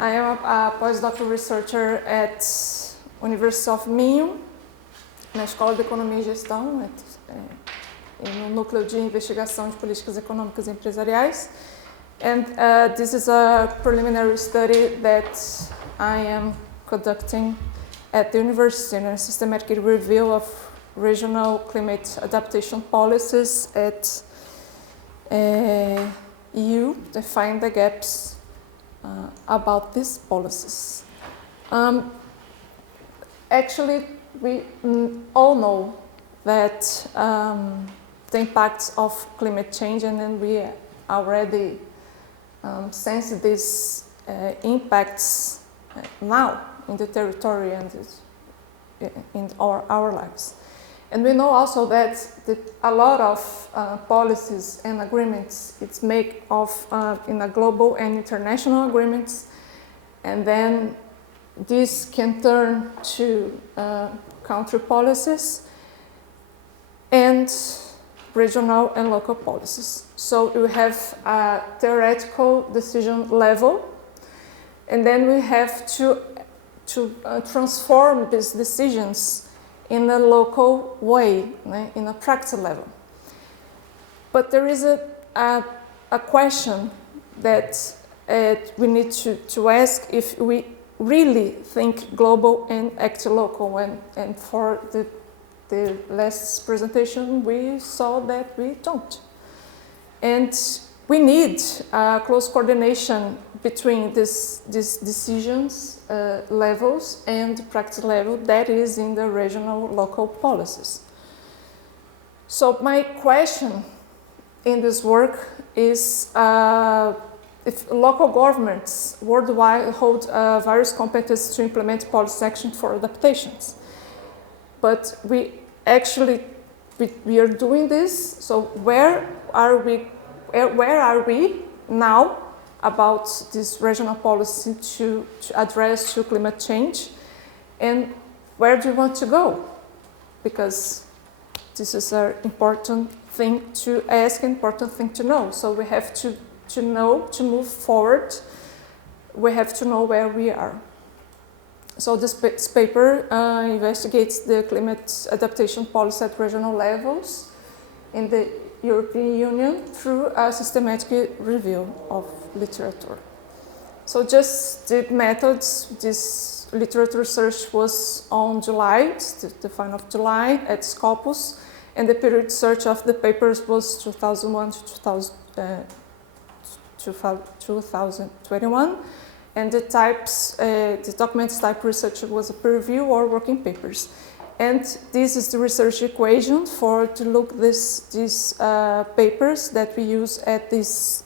I am a postdoctoral researcher at University of Minho, na Escola de Economia e Gestão, no Núcleo de Investigação de Políticas Econômicas e Empresariais. And this is a preliminary study that I am conducting at the university in a systematic review of regional climate adaptation policies at EU to find the gaps about these policies. Actually, we all know that the impacts of climate change, and then we already sense these impacts now in the territory and in our lives. And we know also that a lot of policies and agreements it's made of in a global and international agreements, and then this can turn to country policies and regional and local policies. So we have a theoretical decision level, and then we have to transform these decisions in a local way, in a practice level. But there is a question that we need to ask if we really think global and act local. And for the last presentation, we saw that we don't. And we need close coordination between these decisions levels and practice level that is in the regional local policies. So my question in this work is if local governments worldwide hold various competencies to implement policy action for adaptations. But we actually we are doing this, so where are we now about this regional policy to address climate change, and where do you want to go? Because this is an important thing to ask, important thing to know. So we have to know, to move forward, we have to know where we are. So this paper investigates the climate adaptation policy at regional levels in the European Union through a systematic review of literature. So just the methods, this literature research was on July, the final of July at Scopus, and the period search of the papers was 2001 to 2021. And the types, the documents type research was a peer review or working papers. And this is the research equation to look these papers that we use at these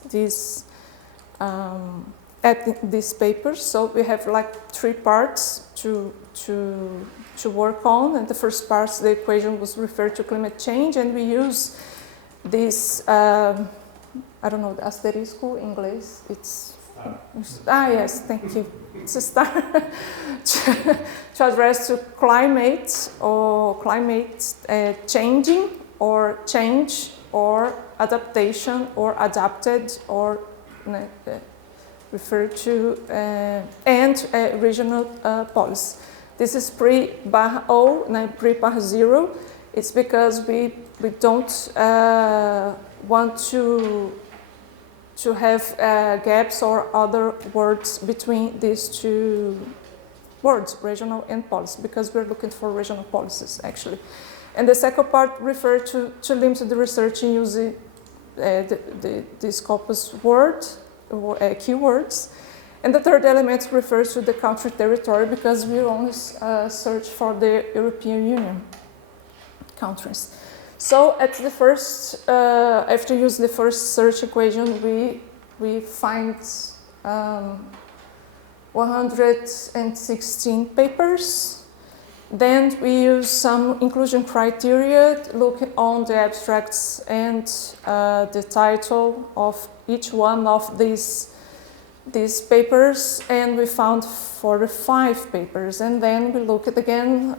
papers. So we have like 3 parts to work on, and the first part, the equation was referred to climate change, and we use this I don't know the asterisco in English. It's yes, thank you. It's a star to address to climate or climate changing or change or adaptation or adapted or referred to and regional policy. This is pre-O, pre-0. It's because we don't want to have gaps or other words between these 2 words, regional and policy, because we're looking for regional policies actually. And the second part refers to limit the research in using the Scopus word, keywords. And the third element refers to the country territory, because we only search for the European Union countries. So at the first, after using the first search equation, we find 116 papers. Then we use some inclusion criteria, looking on the abstracts and the title of each one of these papers, and we found 45 papers. And then we look at again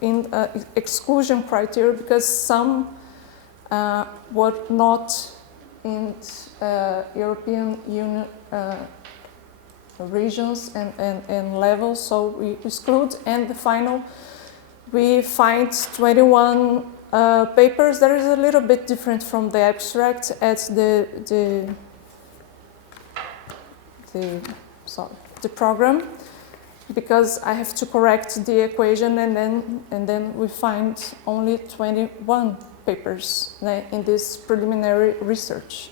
in exclusion criteria, because some were not in European Union regions and levels, so we exclude, and the final, we find 21 papers. That is a little bit different from the abstract, as the program, because I have to correct the equation, and then we find only 21 papers in this preliminary research.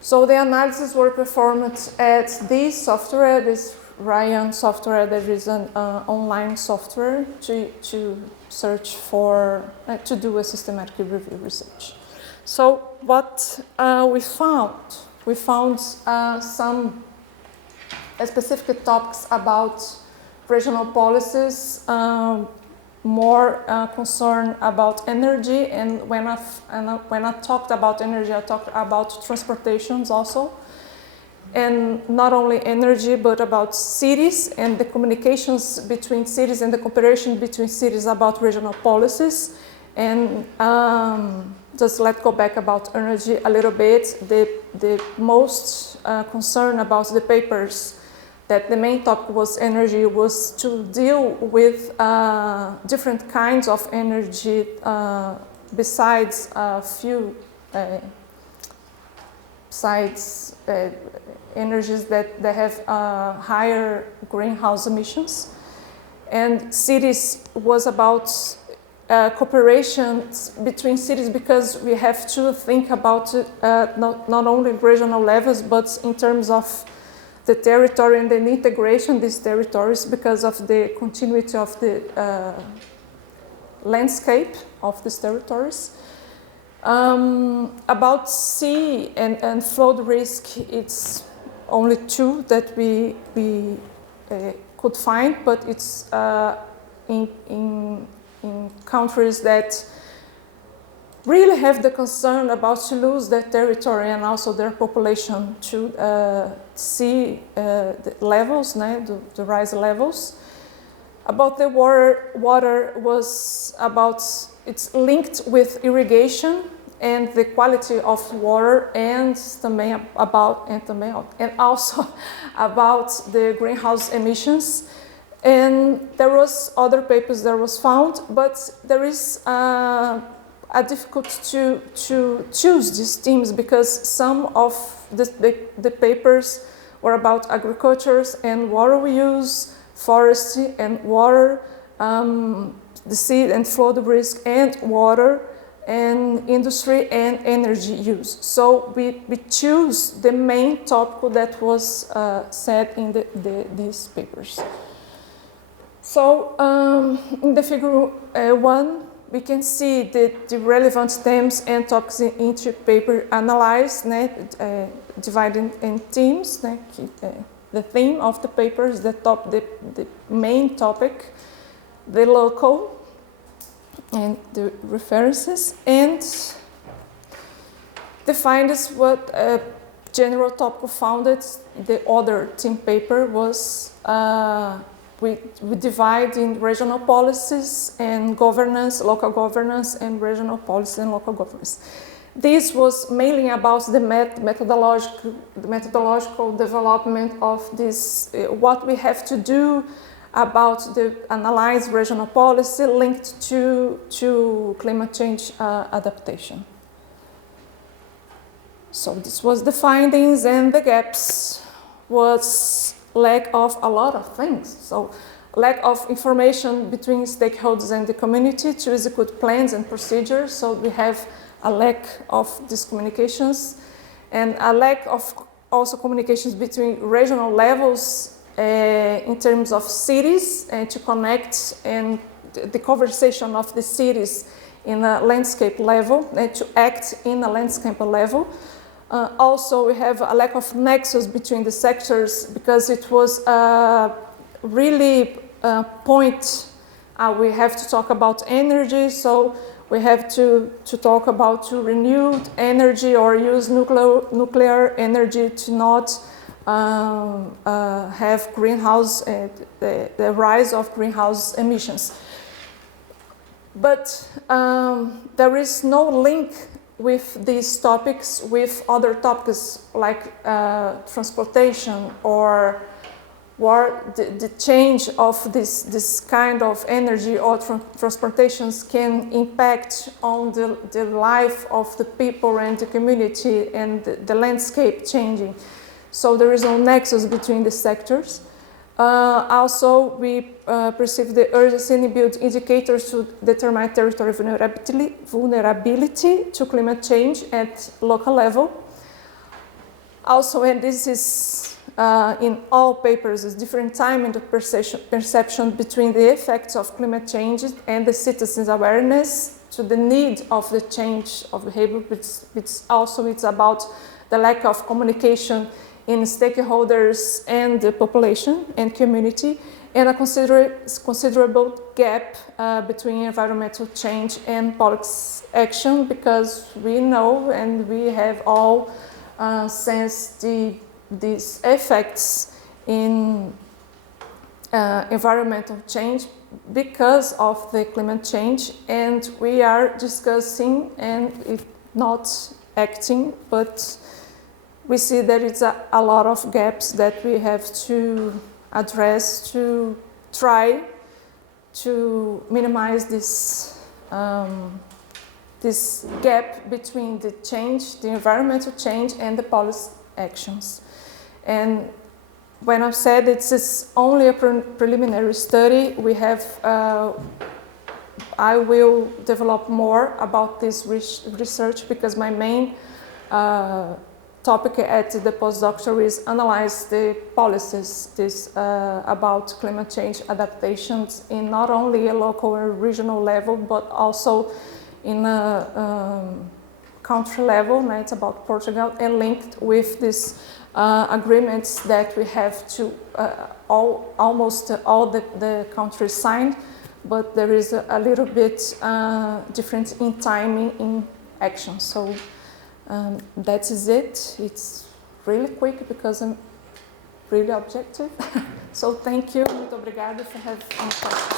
So the analyses were performed at this software, this Ryan software. That is an online software to search for, to do a systematic review research. So what we found some specific topics about regional policies, more concern about energy, and when I talked about energy, I talked about transportations also, and not only energy, but about cities and the communications between cities and the cooperation between cities about regional policies. And just let's go back about energy a little bit. The most concern about the papers, that the main topic was energy, was to deal with different kinds of energy besides a few energies that have higher greenhouse emissions. And cities was about cooperation between cities, because we have to think about not only regional levels, but in terms of the territory and the integration these territories, because of the continuity of the landscape of these territories. About sea and flood risk, it's only two that we could find, but it's in countries that really have the concern about to lose their territory and also their population to sea the levels, the rise levels. About the water was about, it's linked with irrigation and the quality of water, and also about the greenhouse emissions. And there was other papers that was found, but there is a difficult to choose these themes, because some of the papers were about agriculture and water use, forestry and water, the sea and flood risk and water, and industry and energy use. So we choose the main topic that was said in these papers. So in the figure 1, we can see the relevant themes and topics in each paper analyzed, divided in themes. The theme of the paper is the main topic, the local, and the references, and the findings. What general topic founded the other theme paper was we divide in regional policies and governance, local governance, and regional policy and local governance. This was mainly about the methodological development of this, what we have to do about the analyzed regional policy linked to climate change adaptation. So this was the findings, and the gaps was lack of a lot of things. So lack of information between stakeholders and the community to execute plans and procedures. So we have a lack of these communications, and a lack of also communications between regional levels in terms of cities, and to connect and the conversation of the cities in a landscape level, and to act in a landscape level. Also, we have a lack of nexus between the sectors, because it was really point. We have to talk about energy, so we have to talk about renewed energy, or use nuclear energy to not have greenhouse, the rise of greenhouse emissions. But there is no link with these topics with other topics like transportation or the change of this kind of energy or transportations can impact on the life of the people and the community and the landscape changing. So there is no nexus between the sectors. Also, we perceive the urgency and build indicators to determine territory vulnerability to climate change at local level. Also, and this is in all papers, is different time in the perception between the effects of climate change and the citizens' awareness to the need of the change of behavior. It's about the lack of communication in stakeholders and the population and community, and a considerable gap between environmental change and policy action, because we know and we have all sensed these effects in environmental change because of the climate change, and we are discussing and if not acting, but we see that it's a lot of gaps that we have to address to try to minimize this this gap between the change, the environmental change, and the policy actions. And when I've said it's only a preliminary study, we have, I will develop more about this research, because my main topic at the postdoctoral is analyze the policies about climate change adaptations in not only a local or regional level, but also in a country level. Now it's about Portugal, and linked with these agreements that we have to almost all the countries signed, but there is a little bit difference in timing in action. So that is it. It's really quick because I'm really objective. So thank you. Muito obrigada for having any questions.